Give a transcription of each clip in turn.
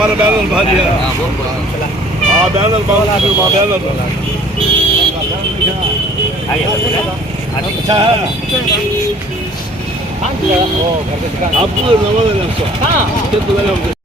हमारा बैनर भारी है हाँ बैनर बाबू वहाँ बैनर अच्छा है आपको नवा देना उसको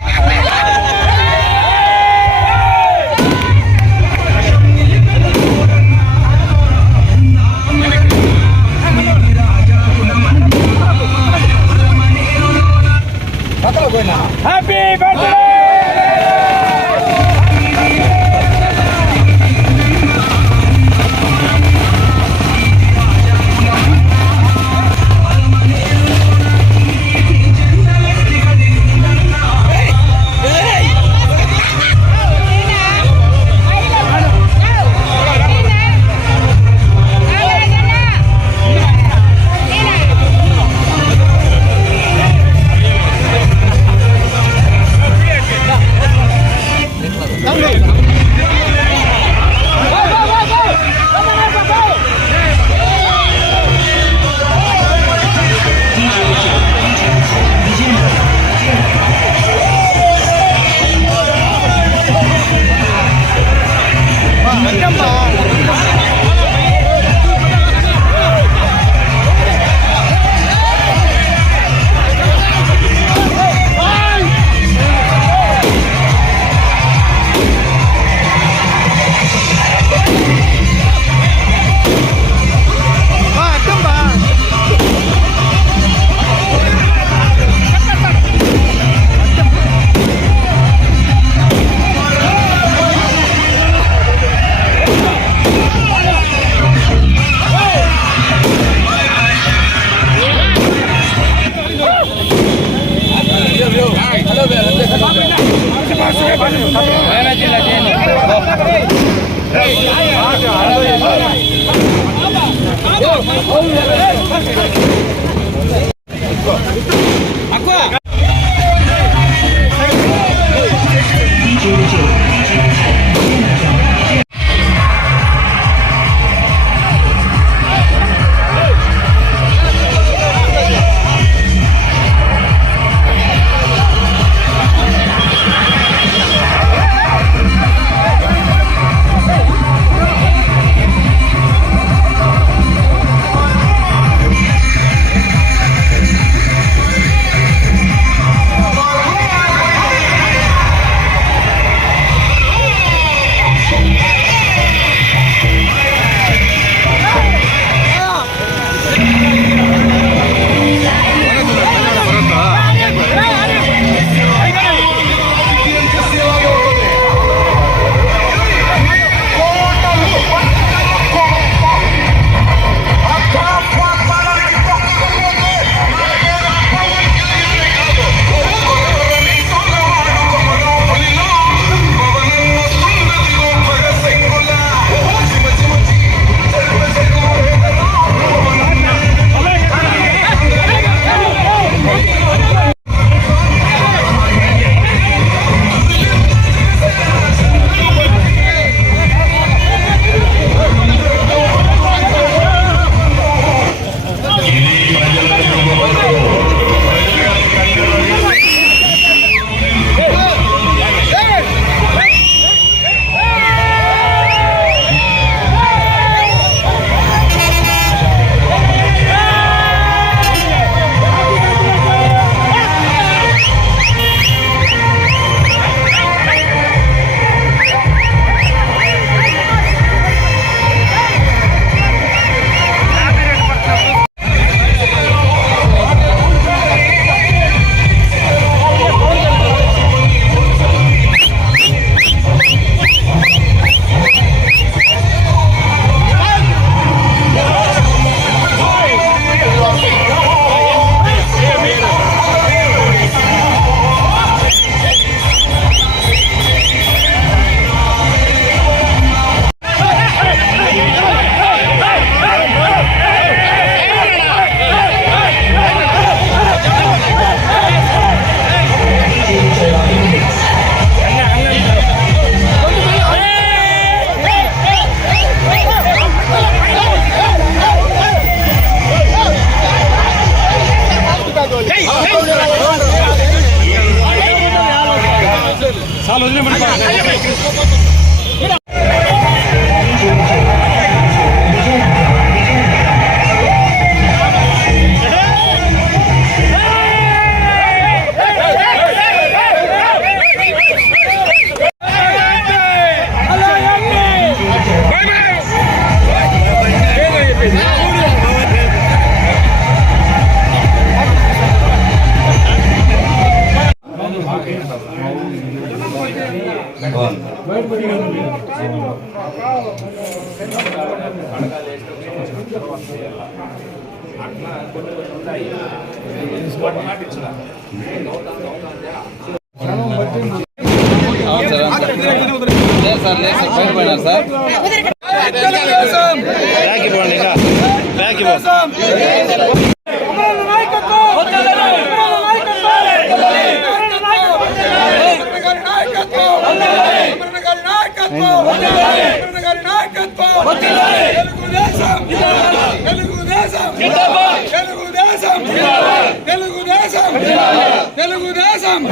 తెలుగుదేశం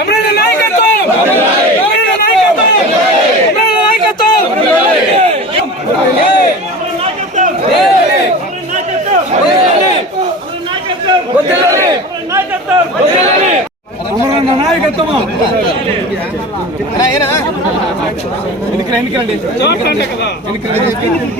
అమరణ నాయకత్వం అమరణ నాయకత్వం అమరణ నాయకత్వం అమరణ నాయకత్వం! Happy birthday to you.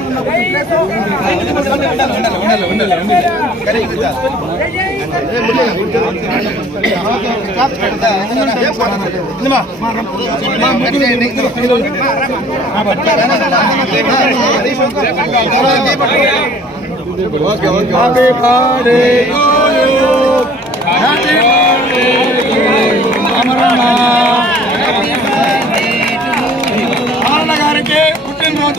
Happy birthday to you. Amarana.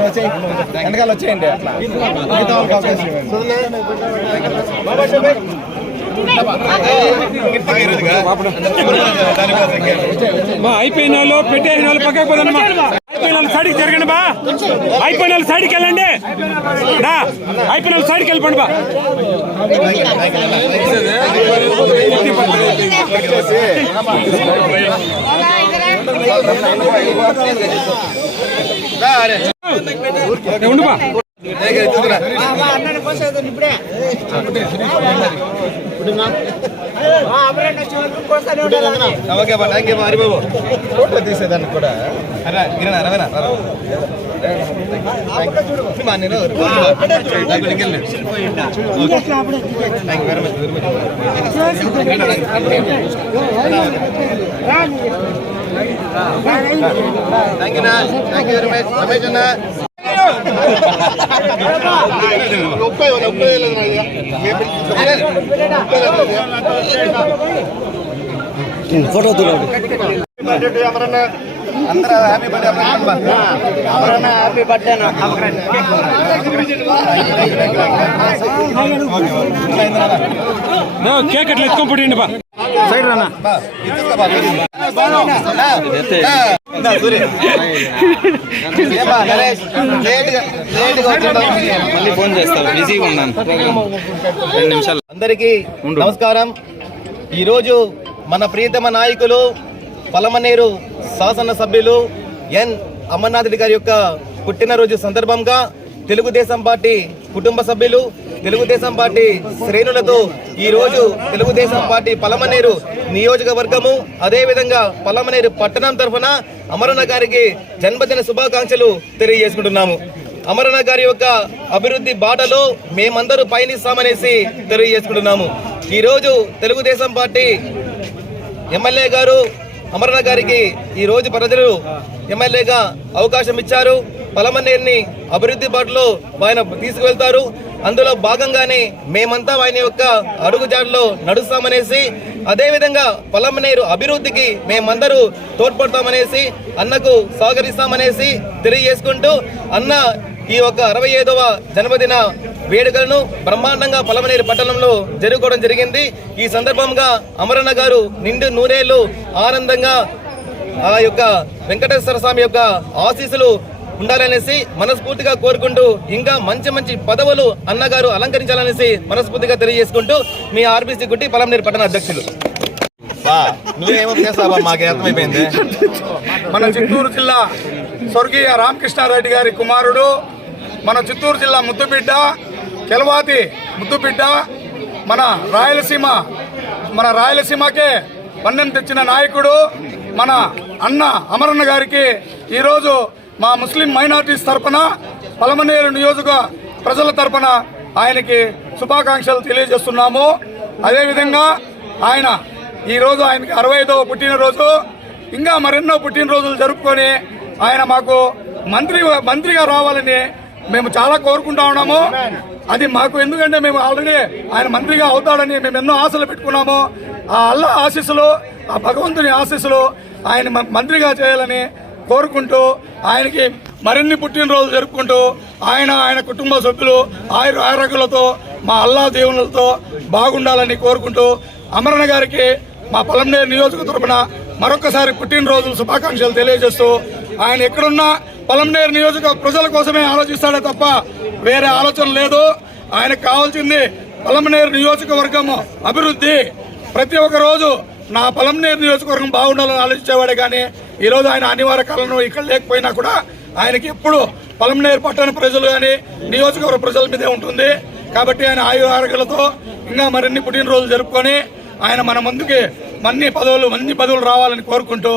Birthday వెనకాల వచ్చేయండి అట్లా మా అయిపోయిన వాళ్ళు పెట్టేసిన వాళ్ళు పక్కకు పోదండి ఐపీఎల్ సైడ్కి జరగండి బా. ఐపీఎల్ సైడ్కి వెళ్ళండి. రా. ఐపీఎల్ సైడ్కి వెళ్ళిపోండి బా. ఉండు బా. ఓకే బా thank you Hari Babu photo తీసేదానికి కూడా అరా గిరణ రవేనా మా నేను నాకు లింకెళ్ళి thank you very much very much thank you నా thank you very much Ramesh అన్న ఫోటో అందరూ హ్యాపీ బర్త్డే హ్యాపీ బర్త్డే నా కేక్ అట్లా ఎత్తుకొని పుట్టండి బా సైడ్ రానా మళ్ళీ ఫోన్ చేస్తాను బిజీగా ఉన్నాను రెండు నిమిషాలు అందరికీ నమస్కారం. ఈరోజు మన ప్రియతమ నాయకులు పలమనేరు శాసనసభ్యులు ఎన్ అమర్నాథ్ రెడ్డి గారి యొక్క పుట్టినరోజు సందర్భంగా తెలుగుదేశం పార్టీ కుటుంబ సభ్యులు తెలుగుదేశం పార్టీ శ్రేణులతో ఈ రోజు తెలుగుదేశం పార్టీ పలమనేరు నియోజకవర్గము అదేవిధంగా పలమనేరు పట్టణం తరఫున అమరణ గారికి జన్మదిన శుభాకాంక్షలు తెలియజేసుకుంటున్నాము. అమరణ గారి యొక్క అభివృద్ధి బాటలో మేమందరూ పయనిస్తామనేసి తెలియజేసుకుంటున్నాము. ఈరోజు తెలుగుదేశం పార్టీ ఎమ్మెల్యే గారు అమరణ గారికి ఈ రోజు ప్రజలు ఎమ్మెల్యేగా అవకాశం ఇచ్చారు. పలమనేరుని అభివృద్ధి బాటలో ఆయన తీసుకువెళ్తారు. అందులో భాగంగానే మేమంతా ఆయన యొక్క అడుగుజాడలో నడుస్తామనేసి అదేవిధంగా పొలంనేరు అభివృద్ధికి మేమందరూ తోడ్పడతామనేసి అన్నకు సహకరిస్తామనేసి తెలియజేసుకుంటూ అన్న ఈ యొక్క అరవై ఐదవ జన్మదిన వేడుకలను బ్రహ్మాండంగా పొలమనేరు పట్టణంలో జరుపుకోవడం జరిగింది. ఈ సందర్భంగా అమరన్న గారు నిండు నూరేళ్ళు ఆనందంగా ఆ యొక్క వెంకటేశ్వర స్వామి యొక్క ఆశీస్సులు ఉండాలనేసి మనస్ఫూర్తిగా కోరుకుంటూ ఇంకా మంచి మంచి పదవులు అన్నగారు అలంకరించాలనేసి మనస్ఫూర్తిగా తెలియజేసుకుంటూ మీ ఆర్బీసీ గుట్టి పొలంనేరు పట్టణ అధ్యక్షులు. నువ్వేమో చేస్తావా మాకు అర్థమైపోయింది. మన చిత్తూరు జిల్లా స్వర్గీయ రామకృష్ణారెడ్డి గారి కుమారుడు మన చిత్తూరు జిల్లా ముద్దుబిడ్డ కెలవాతి ముద్దుబిడ్డ మన రాయలసీమ మన రాయలసీమకే పన్నెం తెచ్చిన నాయకుడు మన అన్న అమరన్న గారికి ఈరోజు మా ముస్లిం మైనార్టీస్ తరఫున పలమనేరు నియోజక ప్రజల తరఫున ఆయనకి శుభాకాంక్షలు తెలియజేస్తున్నాము. అదేవిధంగా ఆయన ఈరోజు ఆయనకి అరవై ఐదవ పుట్టినరోజు. ఇంకా మరెన్నో పుట్టినరోజులు జరుపుకొని ఆయన మాకు మంత్రి మంత్రిగా రావాలని మేము చాలా కోరుకుంటా ఉన్నాము. అది మాకు ఎందుకంటే మేము ఆల్రెడీ ఆయన మంత్రిగా అవుతాడని మేము ఎన్నో ఆశలు పెట్టుకున్నాము. ఆ అల్లా ఆశీస్సులు ఆ భగవంతుని ఆశీస్సులు ఆయన మంత్రిగా చేయాలని కోరుకుంటూ ఆయనకి మరిన్ని పుట్టినరోజులు జరుపుకుంటూ ఆయన ఆయన కుటుంబ సభ్యులు ఆయుర ఆరోగ్యులతో మా అల్లా దేవునులతో బాగుండాలని కోరుకుంటూ అమరణ గారికి మా పొలంనేరు నియోజక తరపున మరొకసారి పుట్టినరోజు శుభాకాంక్షలు తెలియజేస్తూ ఆయన ఎక్కడున్నా పొలంనేరు నియోజక ప్రజల కోసమే ఆలోచిస్తాడే తప్ప వేరే ఆలోచన లేదు. ఆయనకు కావాల్సింది పొలంనేరు నియోజకవర్గం అభివృద్ధి. ప్రతి ఒక్క రోజు నా పొలంనేరు నియోజకవర్గం బాగుండాలని ఆలోచించేవాడే కానీ ఈరోజు ఆయన అనివార్య కాలంలో ఇక్కడ లేకపోయినా కూడా ఆయనకి ఎప్పుడు పొలంనేరు పట్టణ ప్రజలు కానీ నియోజకవర్గ ప్రజల మీదే ఉంటుంది. కాబట్టి ఆయన ఆయు ఆరోగ్యాలతో ఇంకా మరిన్ని పుట్టినరోజులు జరుపుకొని ఆయన మన ముందుకి మన్ని పదవులు మన్ని పదవులు రావాలని కోరుకుంటూ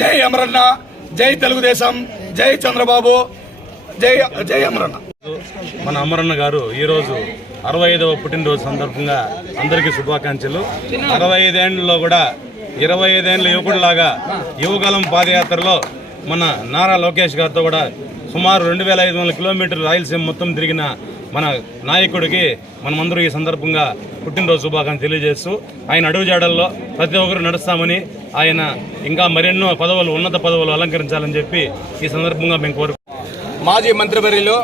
జై అమరన్న జై తెలుగుదేశం జై చంద్రబాబు జై జై అమరన్న. మన అమరన్న గారు ఈరోజు అరవై ఐదవ పుట్టినరోజు సందర్భంగా అందరికీ శుభాకాంక్షలు. అరవై ఐదేళ్ళలో కూడా ఇరవై ఐదేళ్ళ యువకుడిలాగా యువకాలం పాదయాత్రలో మన నారా లోకేష్ గారితో కూడా సుమారు రెండు వేల ఐదు వందల కిలోమీటర్లు రాయలసీమ మొత్తం తిరిగిన మన నాయకుడికి మనమందరూ ఈ సందర్భంగా పుట్టినరోజు శుభాకాంక్షలు తెలియజేస్తూ ఆయన అడుగుజాడల్లో ప్రతి ఒక్కరు నడుస్తామని ఆయన ఇంకా మరెన్నో పదవులు ఉన్నత పదవులు అలంకరించాలని చెప్పి ఈ సందర్భంగా మేము కోరు మాజీ మంత్రివర్యులు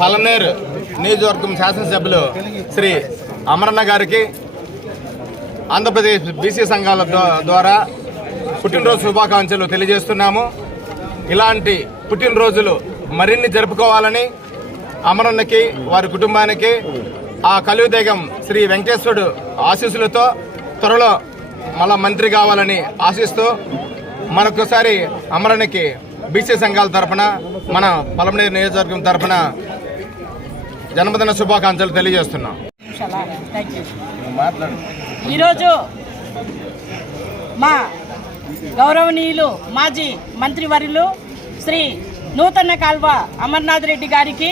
పలనేరు నియోజకవర్గం శాసనసభ్యులు శ్రీ అమరన్న గారికి ఆంధ్రప్రదేశ్ బీసీ సంఘాల ద్వారా పుట్టినరోజు శుభాకాంక్షలు తెలియజేస్తున్నాము. ఇలాంటి పుట్టినరోజులు మరిన్ని జరుపుకోవాలని అమరన్నకి వారి కుటుంబానికి ఆ కలియుదేగం శ్రీ వెంకటేశ్వరుడు ఆశీస్సులతో త్వరలో మళ్ళా మంత్రి కావాలని ఆశిస్తూ మరొకసారి అమరన్నకి బీసీ సంఘాల తరఫున మన పలమనేరు నియోజకవర్గం తరఫున జన్మదిన శుభాకాంక్షలు తెలియజేస్తున్నాం. ఈరోజు మా గౌరవనీయులు మాజీ మంత్రివర్యులు శ్రీ నూతన కాల్వ అమర్నాథ్ రెడ్డి గారికి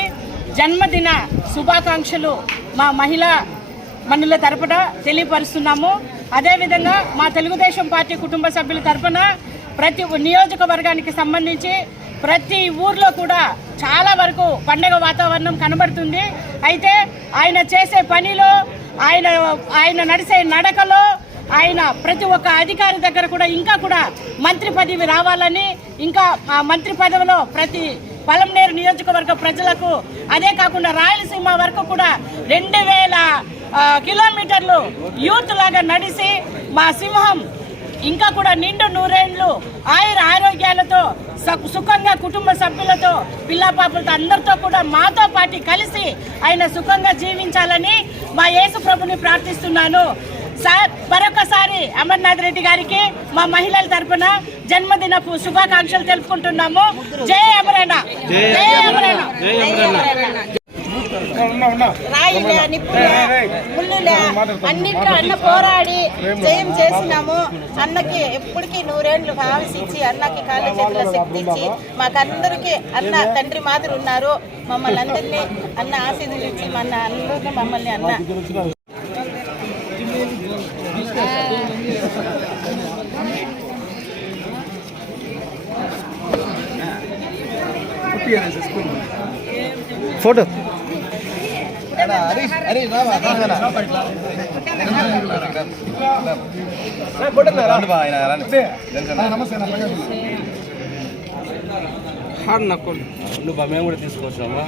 జన్మదిన శుభాకాంక్షలు మా మహిళా మనుల తరపున తెలియపరుస్తున్నాము. అదేవిధంగా మా తెలుగుదేశం పార్టీ కుటుంబ సభ్యుల తరపున ప్రతి నియోజకవర్గానికి సంబంధించి ప్రతి ఊర్లో కూడా చాలా వరకు పండగ వాతావరణం కనబడుతుంది. అయితే ఆయన చేసే పనిలో ఆయన ఆయన నడిసే నడకలో ఆయన ప్రతి ఒక్క అధికారి దగ్గర కూడా ఇంకా కూడా మంత్రి పదవి రావాలని ఇంకా ఆ మంత్రి పదవిలో ప్రతి పలంనేరు నియోజకవర్గ ప్రజలకు అదే కాకుండా రాయలసీమ వరకు కూడా రెండు వేల కిలోమీటర్లు యూత్ లాగా నడిసి మా సింహం ఇంకా కూడా నిండు నూరేండ్లు ఆయుర ఆరోగ్యాలతో సుఖంగా కుటుంబ సభ్యులతో పిల్ల పాపలతో అందరితో కూడా మాతో పాటు కలిసి ఆయన సుఖంగా జీవించాలని మా యేసు ప్రభుని ప్రార్థిస్తున్నాను. సార్ మరొకసారి అమర్నాథ్ రెడ్డి గారికి మా మహిళల తరపున జన్మదినపు శుభాకాంక్షలు తెలుపుకుంటున్నాము. జై అమరణ. జై అమరణ. రాయిలే నిప్పులే ముళ్ళులే అన్నిట్లో అన్న పోరాడి జయం చేసినాము. అన్నకి ఎప్పటికీ నూరేళ్ళు ఆశించి అన్నకి కాళ్ళ చేతుల శక్తి ఇచ్చి మాకందరికి అన్న తండ్రి మాదిరి ఉన్నారు. మమ్మల్ని అందరినీ అన్న ఆశీర్వదించి మన అందరినీ మమ్మల్ని అన్న ఫోటో. హార్డ్ నక్కు నువ్వు మేము కూడా తీసుకొచ్చామా?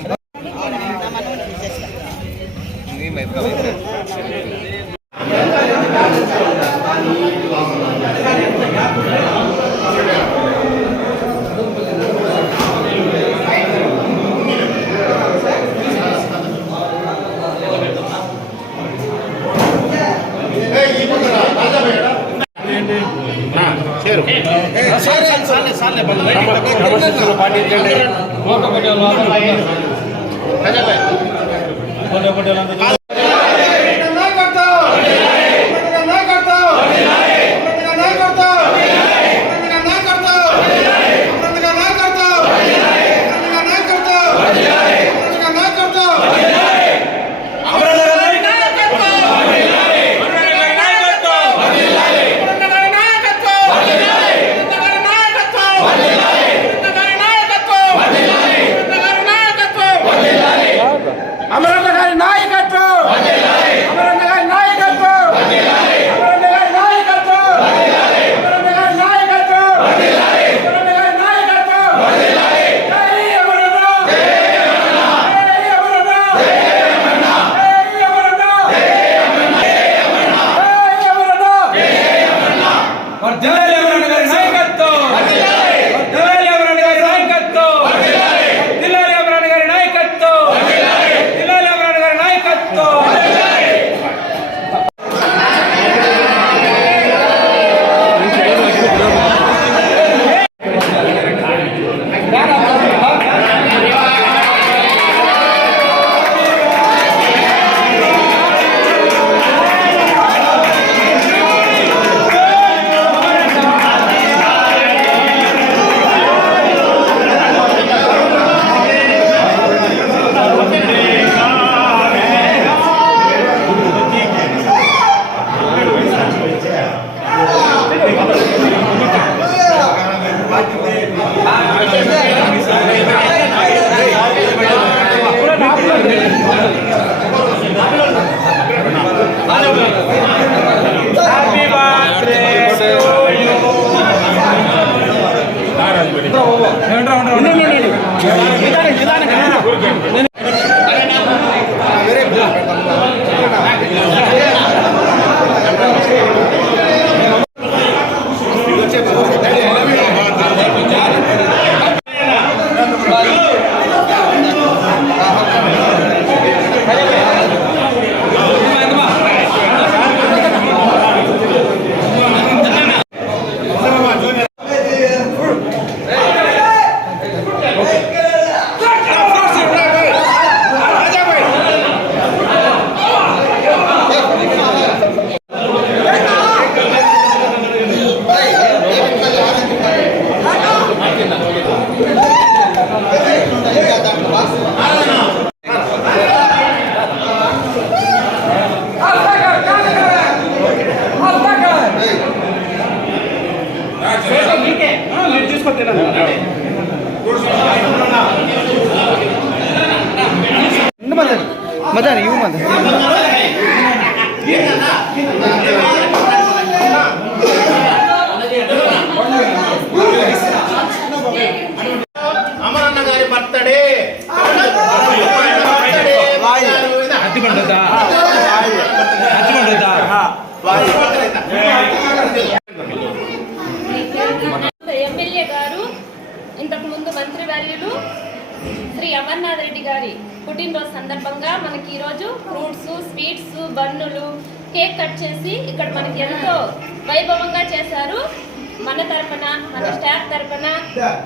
క్రమశిక్షణ పాటించండి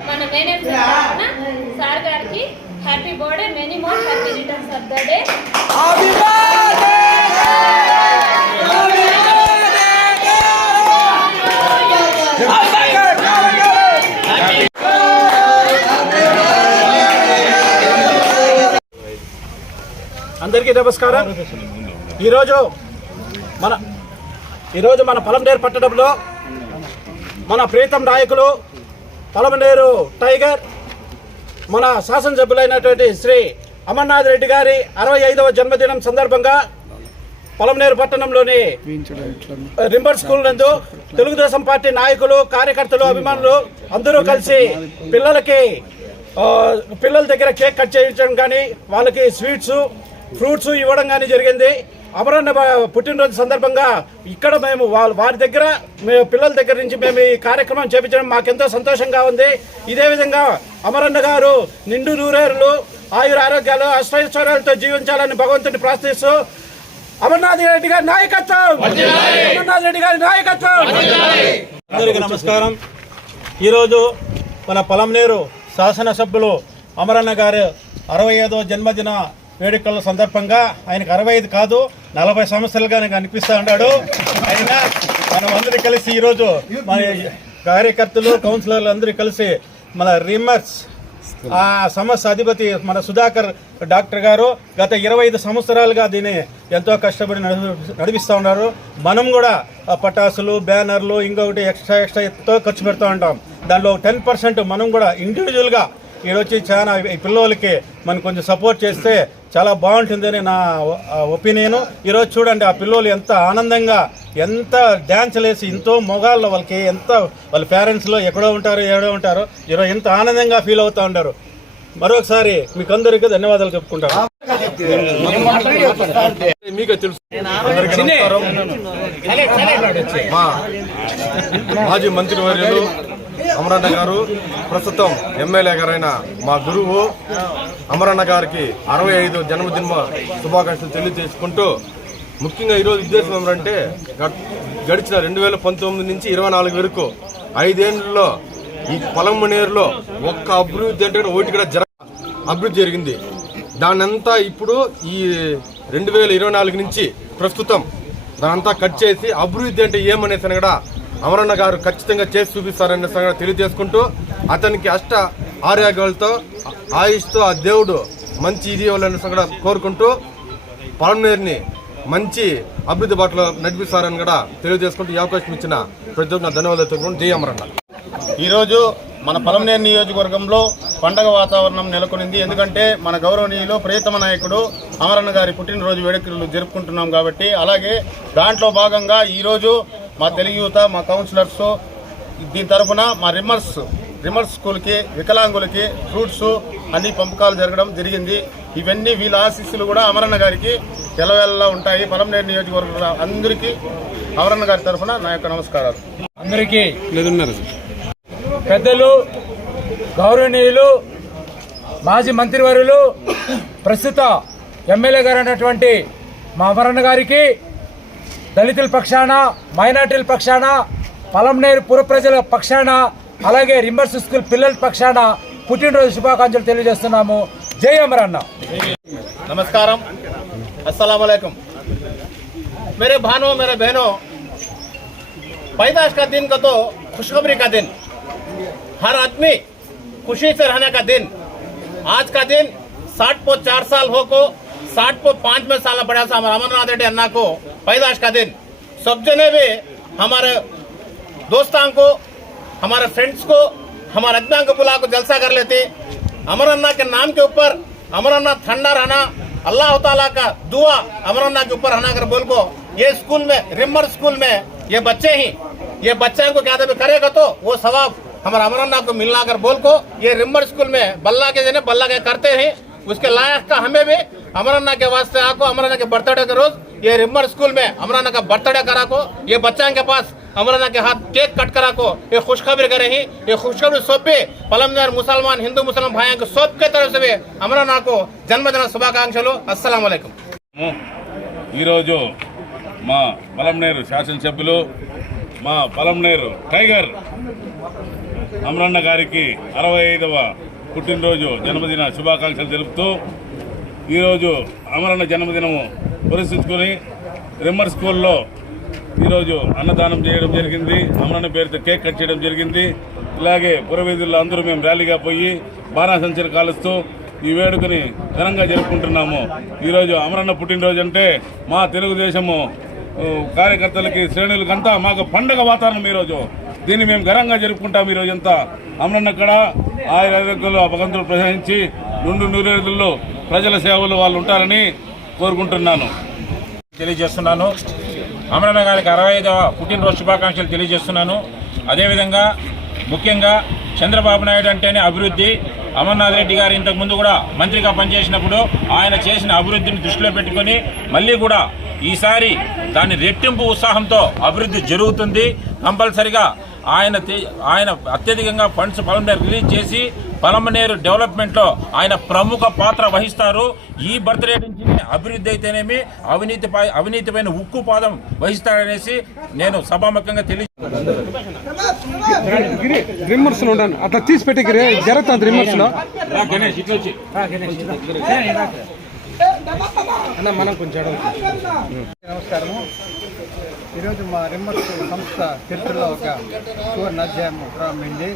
మన మేనేజర్ సార్ గారికి happy birthday many more happy returns of the day అందరికీ నమస్కారం. ఈరోజు మన ఈరోజు మన పొలం నేర్పట్టడంలో మన ప్రీతం నాయకులు పలమనేరు టైగర్. మన శాసనసభ్యులైనటువంటి శ్రీ అమర్నాథ్ రెడ్డి గారి అరవై ఐదవ జన్మదినం సందర్భంగా పొలంనేరు పట్టణంలోని రింబర్ స్కూల్ నందు తెలుగుదేశం పార్టీ నాయకులు కార్యకర్తలు అభిమానులు అందరూ కలిసి పిల్లలకి పిల్లల దగ్గర కేక్ కట్ చేయించడం కానీ వాళ్ళకి స్వీట్స్ ఫ్రూట్స్ ఇవ్వడం కానీ జరిగింది. అమరన్న పుట్టినరోజు సందర్భంగా ఇక్కడ మేము వాళ్ళ వారి దగ్గర మేము పిల్లల దగ్గర నుంచి మేము ఈ కార్యక్రమం చేపించడం మాకెంతో సంతోషంగా ఉంది. ఇదే విధంగా అమరన్న గారు నిండు నూరేరులు ఆయుర ఆరోగ్యాలు అష్టైశ్వర్యాలతో జీవించాలని భగవంతుని ప్రార్థిస్తూ అమర్నాథ్ రెడ్డి గారి నాయకత్వం! అమర్నాథ్ రెడ్డి గారి నాయకత్వం! అందరికీ నమస్కారం. ఈరోజు మన పొలంనేరు శాసనసభ్యులు అమరన్న గారు అరవై ఐదో జన్మదిన వేడుకల సందర్భంగా ఆయనకు అరవై ఐదు కాదు నలభై సంవత్సరాలుగా నాకు అనిపిస్తూ ఉన్నాడు. అయినా మనం అందరూ కలిసి ఈరోజు మన కార్యకర్తలు కౌన్సిలర్లు అందరూ కలిసి మన రిమర్స్ ఆ సమస్య అధిపతి మన సుధాకర్ డాక్టర్ గారు గత ఇరవై ఐదు సంవత్సరాలుగా దీన్ని ఎంతో కష్టపడి నడిపిస్తూ ఉన్నారు. మనం కూడా పటాసులు బ్యానర్లు ఇంకొకటి ఎక్స్ట్రా ఎక్స్ట్రా ఎంతో ఖర్చు పెడుతూ ఉంటాం. దానిలో టెన్ పర్సెంట్ మనం కూడా ఇండివిజువల్గా ఈడొచ్చి చాలా పిల్లలకి మనం కొంచెం సపోర్ట్ చేస్తే చాలా బాగుంటుందని నా ఒపీనియన్. ఈరోజు చూడండి ఆ పిల్లలు ఎంత ఆనందంగా ఎంత డ్యాన్స్ వేసి ఎంతో మొగాళ్ళు వాళ్ళకి ఎంత వాళ్ళ పేరెంట్స్లో ఎక్కడో ఉంటారు ఎక్కడో ఉంటారు ఈరోజు ఎంత ఆనందంగా ఫీల్ అవుతూ ఉంటారు మరొకసారి మీకు అందరికీ ధన్యవాదాలు చెప్పుకుంటాను. మీకే తెలుసు. మాజీ మంత్రివర్యులు అమరన్న గారు ప్రస్తుతం ఎమ్మెల్యే గారైన మా గురువు అమరన్న గారికి అరవై ఐదు జన్మదిన శుభాకాంక్షలు తెలియజేసుకుంటూ ముఖ్యంగా ఈరోజు ఉద్దేశం ఏమంటే గ- గడిచిన రెండు వేల పంతొమ్మిది నుంచి ఇరవై నాలుగు వరకు ఐదేళ్ళలో ఈ పొలంమనేరులో ఒక్క అభివృద్ధి అంటే ఒకటి కూడా జర అభివృద్ధి జరిగింది. దానంతా ఇప్పుడు ఈ రెండు వేల ఇరవై నాలుగు నుంచి ప్రస్తుతం దానంతా కట్ చేసి అభివృద్ధి అంటే ఏమనేసి కూడా అమరన్న గారు ఖచ్చితంగా చేసి చూపిస్తారన్న సంగతి తెలియజేసుకుంటూ అతనికి అష్ట ఆరోగ్యాలతో ఆయుష్తో ఆ దేవుడు మంచి ఇది ఇవ్వాలనే సంగతి కోరుకుంటూ పొలంనేరుని మంచి అభివృద్ధి బాటలో నడిపిస్తారని కూడా తెలియజేసుకుంటూ ఈ అవకాశం ఇచ్చిన ప్రతి ఒక్క ధన్యవాదాలు తెలుపుకుంటూ జయ అమరన్న. ఈరోజు మన పొలంనేరు నియోజకవర్గంలో పండగ వాతావరణం నెలకొనింది. ఎందుకంటే మన గౌరవనీయులు ప్రియతమ నాయకుడు అమరన్న గారి పుట్టినరోజు వేడుకలు జరుపుకుంటున్నాం కాబట్టి అలాగే దాంట్లో భాగంగా ఈరోజు మా తెలుగు యువత మా కౌన్సిలర్స్ దీని తరఫున మా రిమ్మర్స్ రిమ్మర్స్ స్కూల్కి వికలాంగులకి ఫ్రూట్స్ అన్ని పంపకాలు జరగడం జరిగింది. ఇవన్నీ వీళ్ళ ఆశీస్సులు కూడా అమరన్న గారికి ఎలవెల్లా ఉంటాయి. పొలంనేరు నియోజకవర్గంలో అందరికీ అమరన్న గారి తరఫున నా యొక్క నమస్కారాలు. అందరికీ పెద్దలు గౌరవనీయులు మాజీ మంత్రివర్యులు ప్రస్తుత ఎమ్మెల్యే గారు అయినటువంటి మా అమరన్న గారికి దళితుల పక్షాన మైనార్టీల పక్షాన పలంనేరు పుర ప్రజల పక్షాన అలాగే రింబర్స్ స్కూల్ పిల్లల పక్షాన పుట్టినరోజు శుభాకాంక్షలు తెలియజేస్తున్నాము జై అమరన్న नमस्कारम अस्सलाम वालेकुम मेरे भाइयों मेरे बहनों पैदाश का दिन का तो खुशखबरी का दिन हर आदमी खुशी से रहने का दिन आज का दिन साठ पो चार साल हो को साठ पो पाँच में साल बड़ा सा हमारा अमरनाथ रेड्डी अन्ना को पैदाश का दिन। सब जने भी हमारे दोस्तां को, हमारे फ्रेंड्स को, हमारे अज्ञान को बुला को जलसा कर लेते। अमर अन्ना के नाम के ऊपर, अमर अन्ना ठंडा रहना, अल्लाह ताला का दुआ अमर अन्ना के ऊपर रहना कर बोल को, ये स्कूल में रिमर स्कूल में, ये बच्चे ही, ये बच्चे को क्या करेगा तो वो सवाब हमारा अमर अन्ना को मिलना कर बोल को, ये रिमर स्कूल में बल्ला के जने बल्ला के करते हैं। उसके लायक का हमें भी अमराना के वास्ते आको अमराना के बर्थडे के रोज ये रिमर स्कूल में अमराना का बर्थडे करा को ये बच्चा के पास अमराना के हाथ केक कट करा को ये खुशखबरी करे ही ये खुशखबरी सौंपे पलमदार मुसलमान हिंदू मुसलमान भाई को सौंप के तरफ से अमराना को జన్మదిన శుభాకాంక్షలు అస్సలం ఈరోజు మా పలంనేరు శాసనసభ్యులు మా పలంనేరు టైగర్ అమరన్న గారికి అరవై ఐదవ పుట్టినరోజు జన్మదిన శుభాకాంక్షలు తెలుపుతూ ఈరోజు అమరన్న జన్మదినము పురస్కరించుకొని రిమ్మర్ స్కూల్లో ఈరోజు అన్నదానం చేయడం జరిగింది. అమరన్న పేరుతో కేక్ కట్ చేయడం జరిగింది. ఇలాగే పురవీధుల్లో అందరూ మేము ర్యాలీగా పోయి బాణాసంచలు కాలుస్తూ ఈ వేడుకని ఘనంగా జరుపుకుంటున్నాము. ఈరోజు అమరన్న పుట్టినరోజు అంటే మా తెలుగుదేశము కార్యకర్తలకి శ్రేణులకంతా మాకు పండగ వాతావరణం ఈరోజు. దీన్ని మేము ఘనంగా జరుపుకుంటాం ఈరోజు అంతా అమరన్న అక్కడ ఆయన ఆరోగ్యంలో భగవంతుడు ప్రసహించి నుండు నూరేళ్ళలో ప్రజల సేవలు వాళ్ళు ఉంటారని కోరుకుంటున్నాను. తెలియజేస్తున్నాను. అమరన్న గారికి అరవై ఐదవ పుట్టినరోజు శుభాకాంక్షలు తెలియజేస్తున్నాను. అదేవిధంగా ముఖ్యంగా చంద్రబాబు నాయుడు అంటేనే అభివృద్ధి. అమర్నాథ్ రెడ్డి గారు ఇంతకు ముందు కూడా మంత్రిగా పనిచేసినప్పుడు ఆయన చేసిన అభివృద్ధిని దృష్టిలో పెట్టుకొని మళ్ళీ కూడా ఈసారి దాని రెట్టింపు ఉత్సాహంతో అభివృద్ధి జరుగుతుంది. కంపల్సరిగా ఆయన ఆయన అత్యధికంగా ఫండ్స్ పలమనేరు రిలీజ్ చేసి పలమనేరు డెవలప్మెంట్లో ఆయన ప్రముఖ పాత్ర వహిస్తారు. ఈ బర్త్డే నుంచి అభివృద్ధి అయితేనేమి అవినీతి పై అవినీతి పైన ఉక్కు పాదం వహిస్తాడనేసి నేను సభాముఖంగా తెలియ రిమ్మర్స్ ఉండండి. అట్లా తీసి పెట్టి జరుగుతుంది రిమ్మర్స్లో గణేష్ ఇట్లా వచ్చి అన్న మనం కొంచెం నమస్కారము. ఈరోజు మా రిమ్మర్స్ సంస్థ చరిత్రలో ఒక సువర్ణ అధ్యాయం ప్రారంభమైంది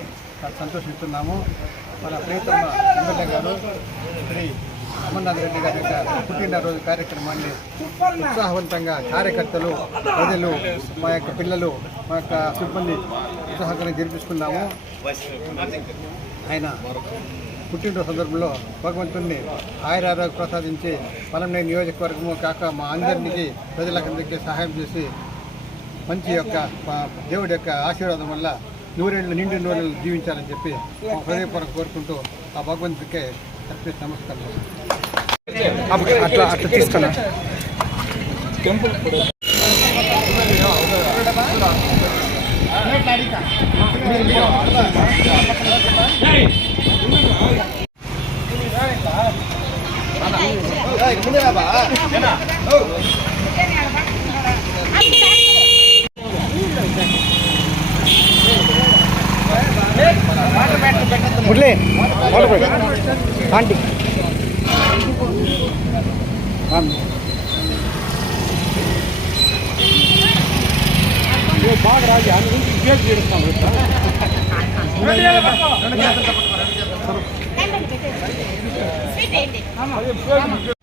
సంతోషిస్తున్నాము. మన ప్రియతమ ఎమ్మెల్యే గారు శ్రీ అమర్నాథ్ రెడ్డి గారి యొక్క పుట్టినరోజు కార్యక్రమాన్ని ఉత్సాహవంతంగా కార్యకర్తలు ప్రజలు మా యొక్క పిల్లలు మా యొక్క సిబ్బంది ఉత్సాహంగా జరిపిస్తున్నాము. ఆయన పుట్టినరోజు సందర్భంలో భగవంతుణ్ణి ఆయురారోగ్య ప్రసాదించి పలంనేని నియోజకవర్గము కాక మా అందరికీ ప్రజలందరికీ సహాయం చేసి మంచి యొక్క దేవుడి యొక్క ఆశీర్వాదం వల్ల నూరేళ్ళు నిండు నూరేళ్ళు జీవించాలని చెప్పి మా హృదయపూర్వక కోరుకుంటూ ఆ భగవంతుడికే అర్పిస్తూ నమస్కారం అట్లా అట్లా తీసుకున్నా. మురళి వాటర్ పోయి. ఆంటీ బాగా రాజు ఆయన గురించి ఉపయోగం చేస్తాం స్వీట్